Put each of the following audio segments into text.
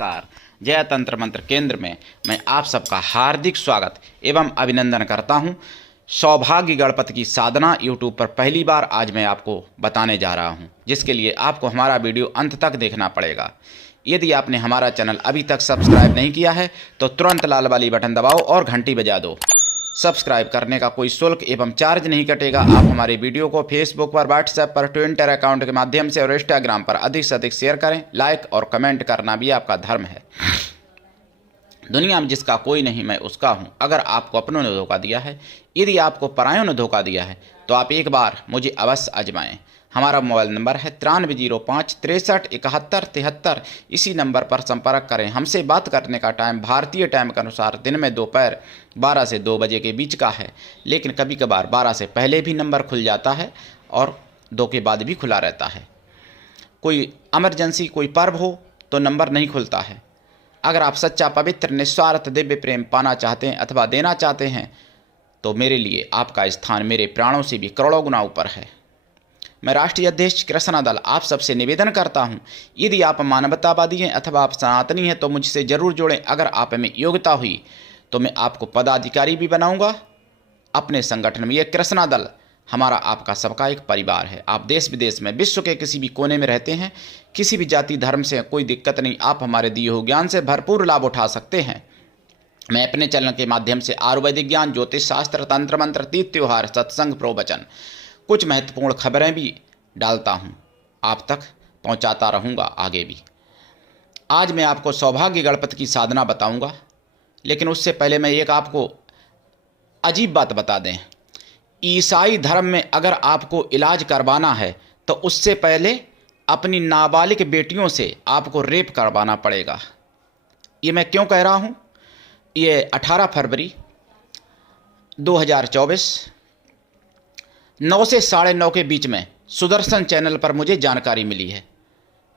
नमस्कार। जय तंत्र मंत्र केंद्र में मैं आप सबका हार्दिक स्वागत एवं अभिनंदन करता हूं। सौभाग्य गणपति की साधना यूट्यूब पर पहली बार आज मैं आपको बताने जा रहा हूं, जिसके लिए आपको हमारा वीडियो अंत तक देखना पड़ेगा। यदि आपने हमारा चैनल अभी तक सब्सक्राइब नहीं किया है तो तुरंत लाल वाली बटन दबाओ और घंटी बजा दो। सब्सक्राइब करने का कोई शुल्क एवं चार्ज नहीं कटेगा। आप हमारे वीडियो को फेसबुक पर, व्हाट्सएप पर, ट्विटर अकाउंट के माध्यम से और इंस्टाग्राम पर अधिक से अधिक शेयर करें। लाइक और कमेंट करना भी आपका धर्म है। दुनिया में जिसका कोई नहीं मैं उसका हूं। अगर आपको अपनों ने धोखा दिया है, यदि आपको परायों ने धोखा दिया है, तो आप एक बार मुझे अवश्य आजमाएं। हमारा मोबाइल नंबर है 9305 63 71 73। इसी नंबर पर संपर्क करें। हमसे बात करने का टाइम भारतीय टाइम के अनुसार दिन में दोपहर 12 से 2 बजे के बीच का है, लेकिन कभी कभार 12 से पहले भी नंबर खुल जाता है और 2 के बाद भी खुला रहता है। कोई इमरजेंसी, कोई पर्व हो तो नंबर नहीं खुलता है। अगर आप सच्चा, पवित्र, निस्वार्थ दिव्य प्रेम पाना चाहते हैं अथवा देना चाहते हैं तो मेरे लिए आपका स्थान मेरे प्राणों से भी करोड़ों गुना ऊपर है। मैं राष्ट्रीय अध्यक्ष कृष्णा दल आप सबसे निवेदन करता हूं, यदि आप मानवतावादी हैं अथवा आप सनातनी हैं तो मुझसे जरूर जुड़ें। अगर आप में योग्यता हुई तो मैं आपको पदाधिकारी भी बनाऊंगा अपने संगठन में। यह कृष्णा दल हमारा आपका सबका एक परिवार है। आप देश विदेश में, विश्व के किसी भी कोने में रहते हैं, किसी भी जाति धर्म से कोई दिक्कत नहीं। आप हमारे दिए हुए ज्ञान से भरपूर लाभ उठा सकते हैं। मैं अपने चैनल के माध्यम से आयुर्वेदिक ज्ञान, ज्योतिष शास्त्र, तंत्र मंत्र, तीर्थ त्योहार, सत्संग, प्रवचन, कुछ महत्वपूर्ण खबरें भी डालता हूं, आप तक पहुंचाता रहूंगा आगे भी। आज मैं आपको सौभाग्य गणपति की साधना बताऊंगा, लेकिन उससे पहले मैं एक आपको अजीब बात बता दें। ईसाई धर्म में अगर आपको इलाज करवाना है तो उससे पहले अपनी नाबालिग बेटियों से आपको रेप करवाना पड़ेगा। ये मैं क्यों कह रहा हूं? ये 18 फरवरी 2024 9 से 9:30 के बीच में सुदर्शन चैनल पर मुझे जानकारी मिली है।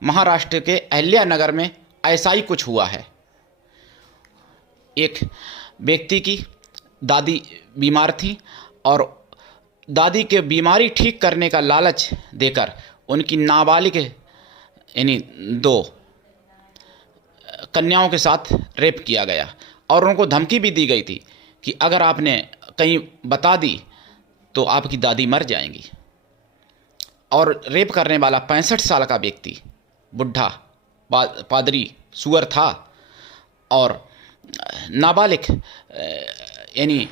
महाराष्ट्र के अहिल्यानगर में ऐसा ही कुछ हुआ है। एक व्यक्ति की दादी बीमार थी और दादी के बीमारी ठीक करने का लालच देकर उनकी नाबालिग यानी 2 कन्याओं के साथ रेप किया गया और उनको धमकी भी दी गई थी कि अगर आपने कहीं बता दी तो आपकी दादी मर जाएंगी। और रेप करने वाला 65 साल का व्यक्ति, बुढ़ा पादरी सुअर था और नाबालिग यानी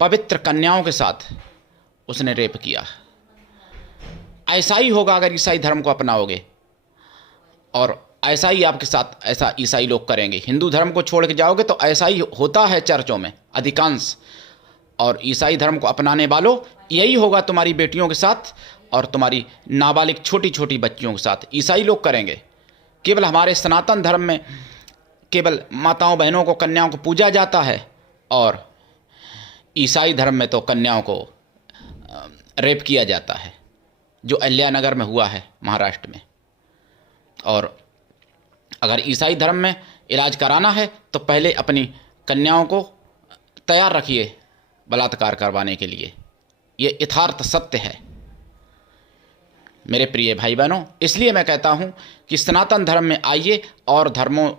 पवित्र कन्याओं के साथ उसने रेप किया। ऐसा ही होगा अगर ईसाई धर्म को अपनाओगे, और ऐसा ही आपके साथ ऐसा ईसाई लोग करेंगे। हिंदू धर्म को छोड़ के जाओगे तो ऐसा ही होता है चर्चों में अधिकांश, और ईसाई धर्म को अपनाने वालों यही होगा तुम्हारी बेटियों के साथ और तुम्हारी नाबालिग छोटी छोटी बच्चियों के साथ ईसाई लोग करेंगे। केवल हमारे सनातन धर्म में केवल माताओं बहनों को, कन्याओं को पूजा जाता है, और ईसाई धर्म में तो कन्याओं को रेप किया जाता है, जो अहिल्यानगर में हुआ है महाराष्ट्र में। और अगर ईसाई धर्म में इलाज कराना है तो पहले अपनी कन्याओं को तैयार रखिए बलात्कार करवाने के लिए। ये यथार्थ सत्य है मेरे प्रिय भाई बहनों। इसलिए मैं कहता हूं कि सनातन धर्म में आइए और धर्मों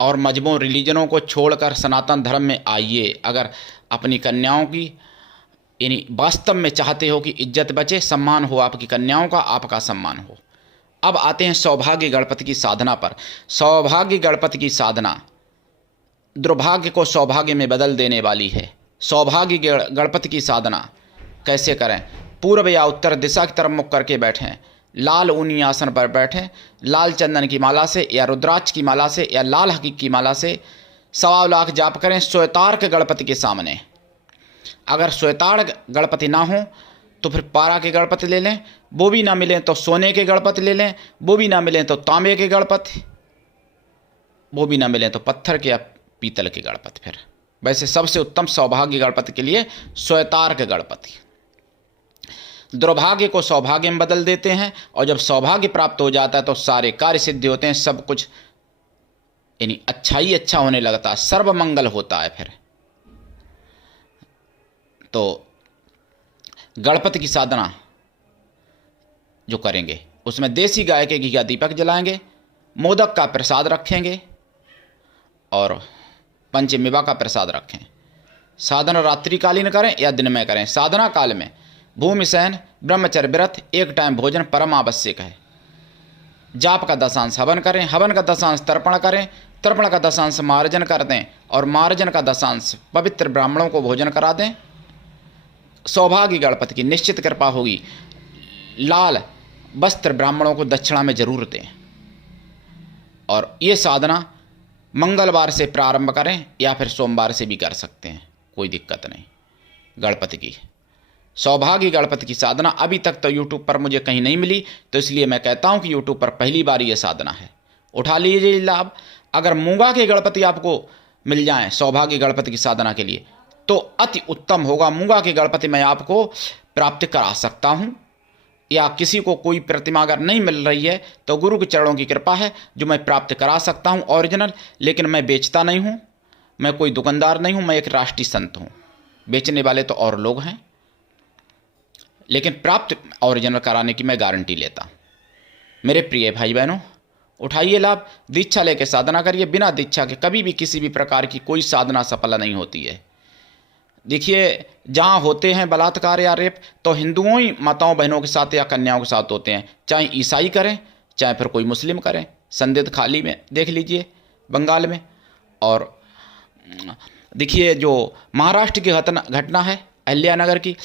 और मजहबों, रिलीजनों को छोड़कर सनातन धर्म में आइए। अगर अपनी कन्याओं की यानी वास्तव में चाहते हो कि इज्जत बचे, सम्मान हो, आपकी कन्याओं का, आपका सम्मान हो। अब आते हैं सौभाग्य गणपति की साधना पर। सौभाग्य गणपति की साधना दुर्भाग्य को सौभाग्य में बदल देने वाली है। सौभाग्य गणपति की साधना कैसे करें? पूर्व या उत्तर दिशा की तरफ मुख करके बैठें, लाल ऊनी आसन पर बैठें, लाल चंदन की माला से या रुद्राक्ष की माला से या लाल हकीक की माला से 1.25 लाख जाप करें श्वेतार्क गणपति के सामने। अगर श्वेतार्क गणपति ना हो तो फिर पारा के गणपति ले लें, वो भी ना मिलें तो सोने के गणपति ले लें, वो भी ना मिलें तो तांबे के गणपति, वो भी ना मिलें तो पत्थर के या पीतल के गणपति। फिर वैसे सबसे उत्तम सौभाग्य गणपति के लिए श्वेतार्क गणपति दुर्भाग्य को सौभाग्य में बदल देते हैं, और जब सौभाग्य प्राप्त हो जाता है तो सारे कार्य सिद्धि होते हैं, सब कुछ यानी अच्छा ही अच्छा होने लगता है, सर्व मंगल होता है। फिर तो गणपति की साधना जो करेंगे उसमें देसी गाय के घी का दीपक जलाएंगे, मोदक का प्रसाद रखेंगे, और पंचमेवा का प्रसाद रखें। साधना रात्रिकालीन करें या दिन में करें। साधना काल में भूमि शयन, ब्रह्मचर्य व्रत, एक टाइम भोजन परम आवश्यक है। जाप का दशांश हवन करें, हवन का दशांश तर्पण करें, तर्पण का दशांश मार्जन कर दें और मार्जन का दशांश पवित्र ब्राह्मणों को भोजन करा दें। सौभाग्य गणपति की निश्चित कृपा होगी। लाल वस्त्र ब्राह्मणों को दक्षिणा में जरूर दें। और ये साधना मंगलवार से प्रारंभ करें या फिर सोमवार से भी कर सकते हैं, कोई दिक्कत नहीं। गणपति की सौभाग्य गणपति की साधना अभी तक तो यूट्यूब पर मुझे कहीं नहीं मिली, तो इसलिए मैं कहता हूं कि यूट्यूब पर पहली बार ये साधना है। उठा लीजिए लाभ। अगर मूंगा के गणपति आपको मिल जाएं सौभाग्य गणपति की साधना के लिए तो अति उत्तम होगा। मूंगा के गणपति मैं आपको प्राप्त करा सकता हूं, या किसी को कोई प्रतिमा अगर नहीं मिल रही है तो गुरु के चरणों की कृपा है जो मैं प्राप्त करा सकता हूं ओरिजिनल। लेकिन मैं बेचता नहीं हूं, मैं कोई दुकानदार नहीं हूं, मैं एक राष्ट्रीय संत हूं। बेचने वाले तो और लोग हैं, लेकिन प्राप्त ओरिजिनल कराने की मैं गारंटी लेता हूं। मेरे प्रिय भाई बहनों, उठाइए लाभ। दीक्षा लेकर साधना करिए। बिना दीक्षा के कभी भी किसी भी प्रकार की कोई साधना सफल नहीं होती है। देखिए, जहाँ होते हैं बलात्कार या रेप तो हिंदुओं ही माताओं बहनों के साथ या कन्याओं के साथ होते हैं, चाहे ईसाई करें चाहे फिर कोई मुस्लिम करें। संदिग्ध खाली में देख लीजिए बंगाल में। और देखिए जो महाराष्ट्र की घटना है अहिल्यानगर की,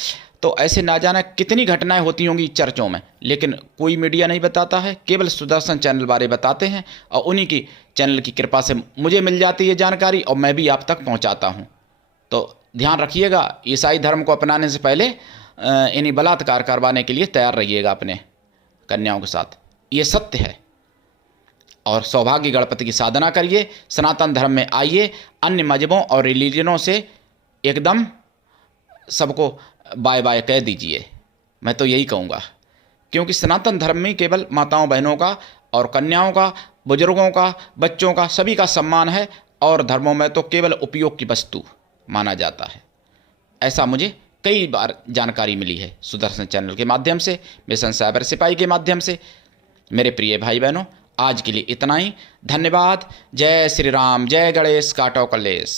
तो ऐसे ना जाने कितनी घटनाएं होती होंगी चर्चों में, लेकिन कोई मीडिया नहीं बताता है। केवल सुदर्शन चैनल वाले बताते हैं और उन्हीं की चैनल की कृपा से मुझे मिल जाती है जानकारी और मैं भी आप तक पहुंचाता हूं। तो ध्यान रखिएगा, ईसाई धर्म को अपनाने से पहले इन्हीं बलात्कार करवाने के लिए तैयार रहिएगा अपने कन्याओं के साथ, ये सत्य है। और सौभाग्य गणपति की साधना करिए, सनातन धर्म में आइए, अन्य मजहबों और रिलीजनों से एकदम सबको बाय बाय कह दीजिए। मैं तो यही कहूँगा, क्योंकि सनातन धर्म में केवल माताओं बहनों का और कन्याओं का, बुजुर्गों का, बच्चों का, सभी का सम्मान है। और धर्मों में तो केवल उपयोग की वस्तु माना जाता है। ऐसा मुझे कई बार जानकारी मिली है सुदर्शन चैनल के माध्यम से, मिशन साइबर सिपाही के माध्यम से। मेरे प्रिय भाई बहनों, आज के लिए इतना ही। धन्यवाद। जय श्री राम, जय गणेश, काटो कलेश।